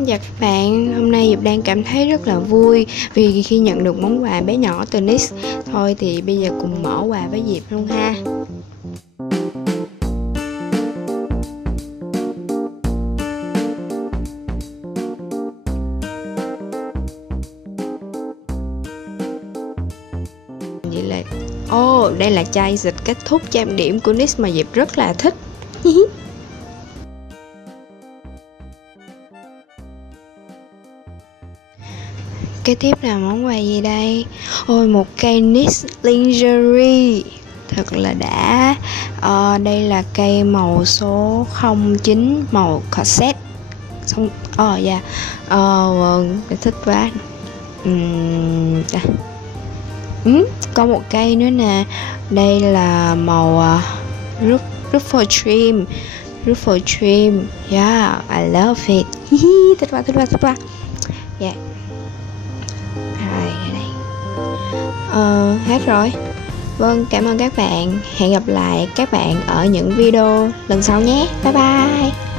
Xin chào các bạn, hôm nay Diệp đang cảm thấy rất là vui vì khi nhận được món quà bé nhỏ từ NYX. Thôi thì bây giờ cùng mở quà với Diệp luôn ha. Vậy là đây là chai xịt kết thúc trang điểm của NYX mà Diệp rất là thích. Kế tiếp là món quà gì đây? Một cây NYX lingerie thật là đã. Đây là cây màu số 09, màu corset. Thích quá. Có một cây nữa nè. Đây là màu ruffle trim. Yeah, I love it. Thích quá. Yeah. Hết rồi. Vâng, cảm ơn các bạn. Hẹn gặp lại các bạn ở những video lần sau nhé. Bye bye.